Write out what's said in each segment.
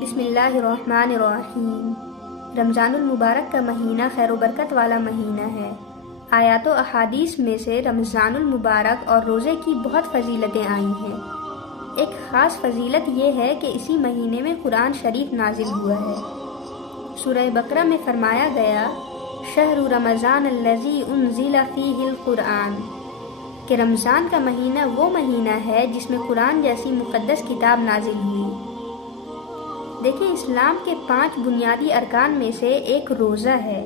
بسم اللہ الرحمن الرحیم۔ رمضان المبارک کا مہینہ خیر و برکت والا مہینہ ہے۔ آیات و احادیث میں سے رمضان المبارک اور روزے کی بہت فضیلتیں آئی ہیں۔ ایک خاص فضیلت یہ ہے کہ اسی مہینے میں قرآن شریف نازل ہوا ہے۔ سورہ بقرہ میں فرمایا گیا شہر رمضان الذی انزل فیہ القرآن، کہ رمضان کا مہینہ وہ مہینہ ہے جس میں قرآن جیسی مقدس کتاب نازل ہوئی۔ دیکھیں، اسلام کے 5 بنیادی ارکان میں سے ایک روزہ ہے،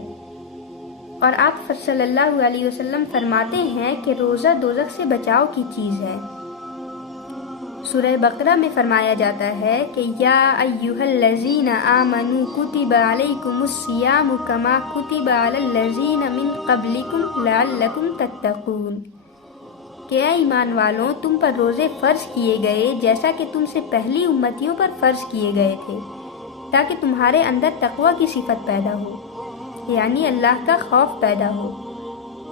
اور آپ صلی اللہ علیہ وسلم فرماتے ہیں کہ روزہ دوزخ سے بچاؤ کی چیز ہے۔ سورہ بقرہ میں فرمایا جاتا ہے کہ یا ایھا الذین آمنوا کتب علیکم الصیام کما کتب علی الذین من قبلکم لعلکم تتقون، کہ اے ایمان والوں، تم پر روزے فرض کیے گئے جیسا کہ تم سے پہلی امتیوں پر فرض کیے گئے تھے، تاکہ تمہارے اندر تقوی کی صفت پیدا ہو، یعنی اللہ کا خوف پیدا ہو۔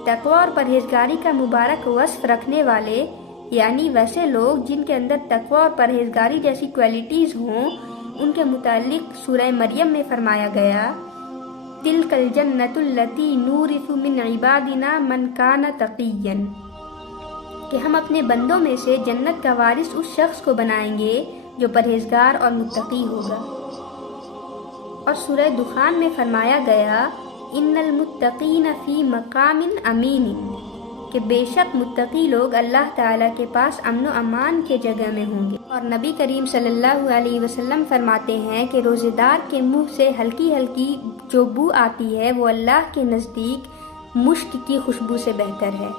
تقوی اور پرہیزگاری کا مبارک وصف رکھنے والے، یعنی ویسے لوگ جن کے اندر تقوی اور پرہیزگاری جیسی کوالٹیز ہوں، ان کے متعلق سورہ مریم میں فرمایا گیا تِلْکَ الْجَنَّةُ الَّتِی نُورِثُ مِنْ عِبَادِنَا مَنْ کَانَ تَقِیًّا، کہ ہم اپنے بندوں میں سے جنت کا وارث اس شخص کو بنائیں گے جو پرہیزگار اور متقی ہوگا۔ اور سورہ دخان میں فرمایا گیا ان المتقین فی مقام امین، کہ بے شک متقی لوگ اللہ تعالیٰ کے پاس امن و امان کے جگہ میں ہوں گے۔ اور نبی کریم صلی اللہ علیہ وسلم فرماتے ہیں کہ روزے دار کے منہ سے ہلکی ہلکی جو بو آتی ہے وہ اللہ کے نزدیک مشک کی خوشبو سے بہتر ہے۔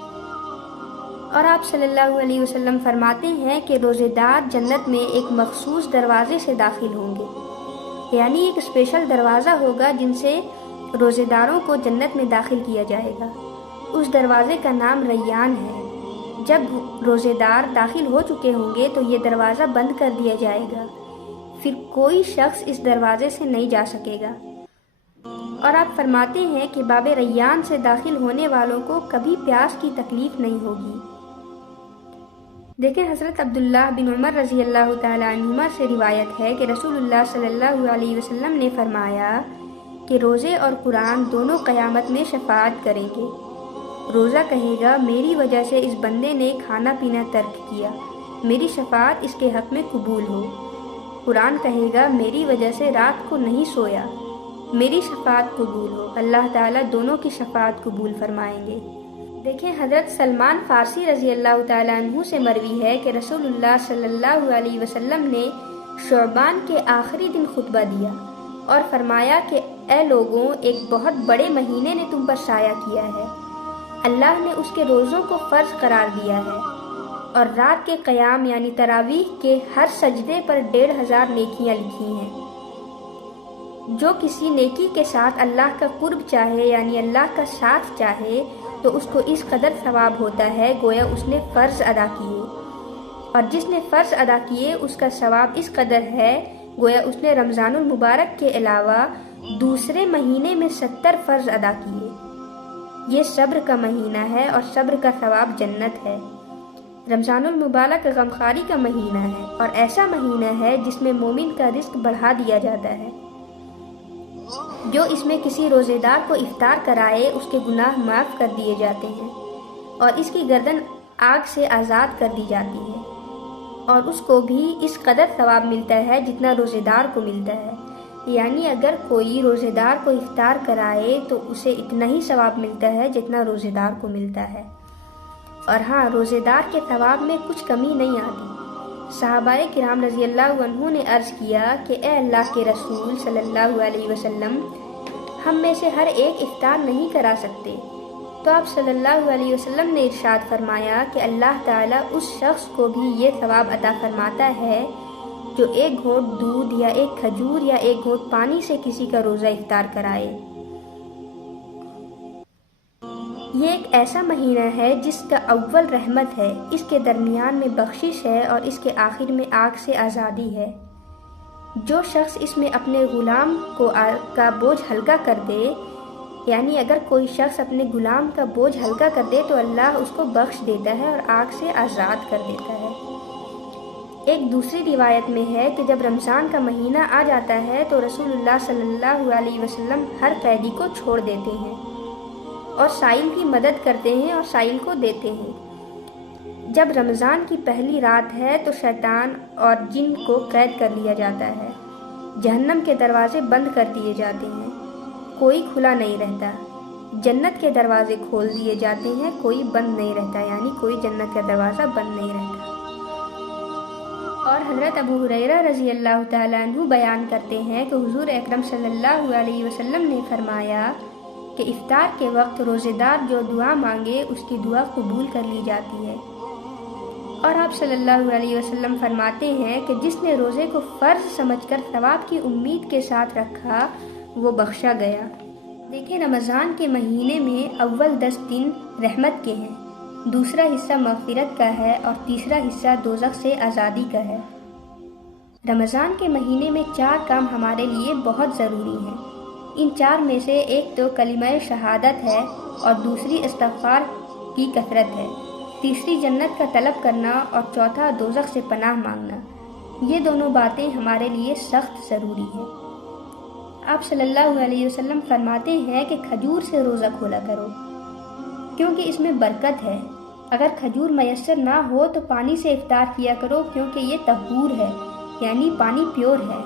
اور آپ صلی اللہ علیہ وسلم فرماتے ہیں کہ روزے دار جنت میں ایک مخصوص دروازے سے داخل ہوں گے، یعنی ایک اسپیشل دروازہ ہوگا جن سے روزے داروں کو جنت میں داخل کیا جائے گا۔ اس دروازے کا نام ریان ہے۔ جب روزے دار داخل ہو چکے ہوں گے تو یہ دروازہ بند کر دیا جائے گا، پھر کوئی شخص اس دروازے سے نہیں جا سکے گا۔ اور آپ فرماتے ہیں کہ باب ریان سے داخل ہونے والوں کو کبھی پیاس کی تکلیف نہیں ہوگی۔ دیکھیں، حضرت عبداللہ بن عمر رضی اللہ تعالی عنہما سے روایت ہے کہ رسول اللہ صلی اللہ علیہ وسلم نے فرمایا کہ روزے اور قرآن دونوں قیامت میں شفاعت کریں گے۔ روزہ کہے گا میری وجہ سے اس بندے نے کھانا پینا ترک کیا، میری شفاعت اس کے حق میں قبول ہو۔ قرآن کہے گا میری وجہ سے رات کو نہیں سویا، میری شفاعت قبول ہو۔ اللہ تعالیٰ دونوں کی شفاعت قبول فرمائیں گے۔ دیکھیں، حضرت سلمان فارسی رضی اللہ تعالیٰ عنہ سے مروی ہے کہ رسول اللہ صلی اللہ علیہ وسلم نے شعبان کے آخری دن خطبہ دیا اور فرمایا کہ اے لوگوں، ایک بہت بڑے مہینے نے تم پر سایہ کیا ہے۔ اللہ نے اس کے روزوں کو فرض قرار دیا ہے، اور رات کے قیام یعنی تراویح کے ہر سجدے پر 1500 نیکیاں لکھی ہیں۔ جو کسی نیکی کے ساتھ اللہ کا قرب چاہے یعنی اللہ کا ساتھ چاہے تو اس کو اس قدر ثواب ہوتا ہے گویا اس نے فرض ادا کیے، اور جس نے فرض ادا کیے اس کا ثواب اس قدر ہے گویا اس نے رمضان المبارک کے علاوہ دوسرے مہینے میں 70 فرض ادا کیے۔ یہ صبر کا مہینہ ہے اور صبر کا ثواب جنت ہے۔ رمضان المبارک غمخواری کا مہینہ ہے، اور ایسا مہینہ ہے جس میں مومن کا رزق بڑھا دیا جاتا ہے۔ جو اس میں کسی روزے دار کو افطار کرائے اس کے گناہ معاف کر دیے جاتے ہیں، اور اس کی گردن آگ سے آزاد کر دی جاتی ہے، اور اس کو بھی اس قدر ثواب ملتا ہے جتنا روزے دار کو ملتا ہے۔ یعنی اگر کوئی روزے دار کو افطار کرائے تو اسے اتنا ہی ثواب ملتا ہے جتنا روزے دار کو ملتا ہے۔ اور ہاں، روزے دار کے ثواب میں کچھ کمی نہیں آتی۔ صحابہ کرام رضی اللہ عنہ نے عرض کیا کہ اے اللہ کے رسول صلی اللہ علیہ وسلم، ہم میں سے ہر ایک افطار نہیں کرا سکتے، تو آپ صلی اللہ علیہ وسلم نے ارشاد فرمایا کہ اللہ تعالیٰ اس شخص کو بھی یہ ثواب عطا فرماتا ہے جو ایک گھونٹ دودھ یا ایک کھجور یا ایک گھونٹ پانی سے کسی کا روزہ افطار کرائے۔ یہ ایک ایسا مہینہ ہے جس کا اول رحمت ہے، اس کے درمیان میں بخشش ہے، اور اس کے آخر میں آگ سے آزادی ہے۔ جو شخص اس میں اپنے غلام کا بوجھ ہلکا کر دے، یعنی اگر کوئی شخص اپنے غلام کا بوجھ ہلکا کر دے تو اللہ اس کو بخش دیتا ہے اور آگ سے آزاد کر دیتا ہے۔ ایک دوسری روایت میں ہے کہ جب رمضان کا مہینہ آ جاتا ہے تو رسول اللہ صلی اللہ علیہ وسلم ہر قیدی کو چھوڑ دیتے ہیں اور سائل کی مدد کرتے ہیں اور سائل کو دیتے ہیں۔ جب رمضان کی پہلی رات ہے تو شیطان اور جن کو قید کر لیا جاتا ہے، جہنم کے دروازے بند کر دیے جاتے ہیں، کوئی کھلا نہیں رہتا، جنت کے دروازے کھول دیے جاتے ہیں، کوئی بند نہیں رہتا، یعنی کوئی جنت کا دروازہ بند نہیں رہتا۔ اور حضرت ابو ہریرہ رضی اللہ تعالیٰ عنہ بیان کرتے ہیں کہ حضور اکرم صلی اللہ علیہ وسلم نے فرمایا کہ افطار کے وقت روزے دار جو دعا مانگے اس کی دعا قبول کر لی جاتی ہے، اور آپ صلی اللہ علیہ وسلم فرماتے ہیں کہ جس نے روزے کو فرض سمجھ کر ثواب کی امید کے ساتھ رکھا وہ بخشا گیا۔ دیکھیں، رمضان کے مہینے میں اول 10 دن رحمت کے ہیں، دوسرا حصہ مغفرت کا ہے اور تیسرا حصہ دوزخ سے آزادی کا ہے۔ رمضان کے مہینے میں 4 کام ہمارے لیے بہت ضروری ہیں۔ ان 4 میں سے ایک تو کلمہ شہادت ہے اور دوسری استغفار کی کثرت ہے، تیسری جنت کا طلب کرنا اور چوتھا دوزخ سے پناہ مانگنا۔ یہ دونوں باتیں ہمارے لیے سخت ضروری ہیں۔ آپ صلی اللہ علیہ وسلم فرماتے ہیں کہ کھجور سے روزہ کھولا کرو کیونکہ اس میں برکت ہے۔ اگر کھجور میسر نہ ہو تو پانی سے افطار کیا کرو کیونکہ یہ طہور ہے، یعنی پانی پیور ہے۔